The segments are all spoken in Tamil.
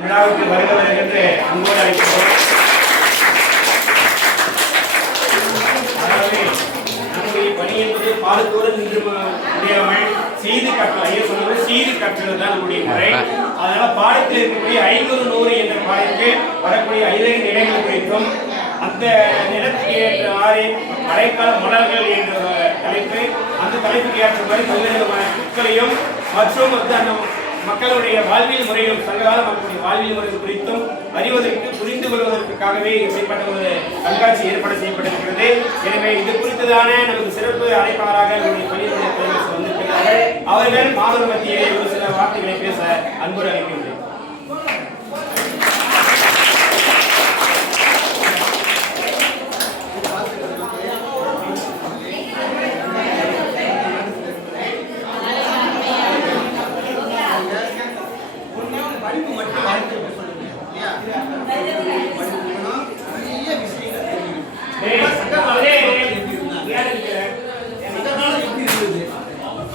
விழாவுக்கு வருகிறவர் என்று அன்போடு அழைக்கிறோம். அதாவது நம்முடைய பணி என்பது பாலத்தோடு நின்று முடியாமல் செய்து கற்றல், ஐயா சொன்னது செய்து கற்றல் தான் நம்முடைய முறை. அதனால பாடத்தில் இருக்கக்கூடிய 500 100 என்ற பாடலுக்கு வரக்கூடிய 5 நிலைகள் குறித்தும் அந்த நிலத்துக்கு ஏற்ற ஆறு மழைக்கால மலர்கள் என்ற தலைப்பு, அந்த தலைப்புக்கு ஏற்ற மாதிரி பல்வேறு விதமான சொற்களையும் மற்றும் அந்த மக்களுடைய வாழ்வியல் முறையும் சங்ககால மக்களுடைய வாழ்வியல் முறை குறித்தும் அறிவதற்கு புரிந்து கொள்வதற்காகவே இப்படிப்பட்ட ஒரு கண்காட்சி ஏற்பாடு செய்யப்பட்டிருக்கிறது. எனவே இது குறித்ததான நமக்கு சிறப்பு அழைப்பாளராக நம்முடைய பள்ளியினுடைய தலைவர் வந்திருக்கிறார்கள். அவர்கள் மாணவர் மத்தியிலே ஒரு சில வார்த்தைகளை பேச அன்போடு அழைக்கின்றேன்.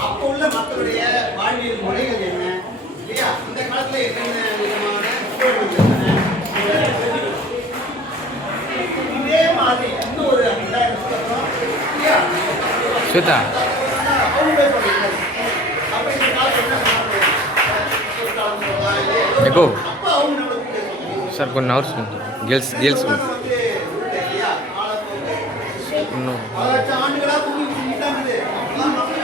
அப்போ உள்ள மக்களுடைய வாழ்வியல் முறைகள் என்ன இல்லையா, இந்த காலத்துல என்னென்ன விதமான இதே மாதிரி இன்னும் ஒரு 2000 வருஷம் இல்லையா அப்ப இந்த காலத்துல சார் கொஞ்சம் ஹவர்ஸ் கேர்ள்ஸ் கேர்ள்ஸ் இன்னும் ஆண்டுகளா பூமி செஞ்சுட்டாங்க. அப்பெல்லாம் மக்கள்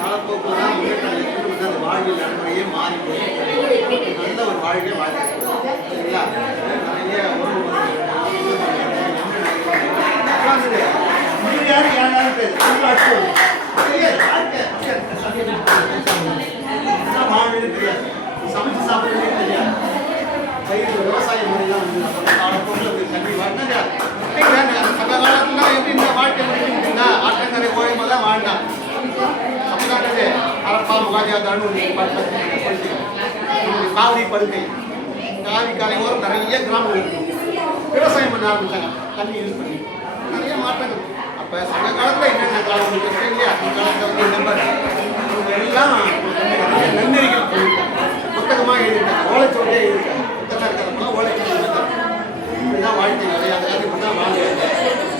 காலப்போக்கெல்லாம் முன்னேற்றம் வாழ்வியல் நடைமுறையே மாறி போய் நல்ல ஒரு வாழ்க்கையை வாழ்க்கை சரிங்களா. நிறைய சமைச்சு சாப்பிடுறதே தெரியாது. விவசாய முறைதான் வந்து காலப்போக்கில் தண்ணி வாழ்ந்தா சங்க காலத்துலாம் எப்படி இந்த வாழ்க்கை முடிச்சுட்டீங்கன்னா ஆற்றங்கரை ஓயமாக தான் வாழ்ந்தான். தமிழ்நாட்டிலே அரப்பா முகாஜாதான்னு காவிரி படுகை, காவிரி கரை ஓரம் நிறைய கிராமங்கள் இருக்கும். விவசாயம் பண்ண ஆரம்பித்தாங்க தண்ணி யூஸ் பண்ணி. நிறைய மாற்றங்கள். அப்போ சங்க காலத்தில் என்னென்ன காலம் இருக்கு இல்லையா, அந்த காலத்தில் வந்து நம்பர் எல்லாம் நன்னெறிகள் பண்ணியிருக்காங்க. புத்தகமாக எழுதியிருக்காங்க, ஓலைச்சோட்டே எழுதியிருக்காங்க. புத்தகம் இருக்கிறவங்களாம் ஓலைச்சோட்டு எழுதிருக்காங்க. இப்படிதான் வாழ்க்கை நிறைய அந்த காலத்துக்கு இப்படி தான் வாழ்க்கை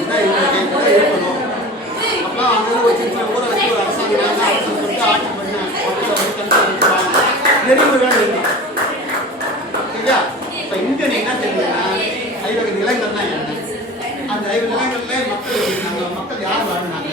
இதுதான் இருக்கணும். அப்பெல்லாம் அங்கே ஒரு சின்ன ஊரை வச்சு ஒரு அரசாங்கம் சொல்லிட்டு ஆட்சி பண்ண நெறிமுறைகள் இருக்கும் சரியா. இப்போ இங்கே என்ன தெரியுதுன்னா 5 நிலங்கள்னா என்ன, அந்த 5 நிலங்கள்ல மக்கள்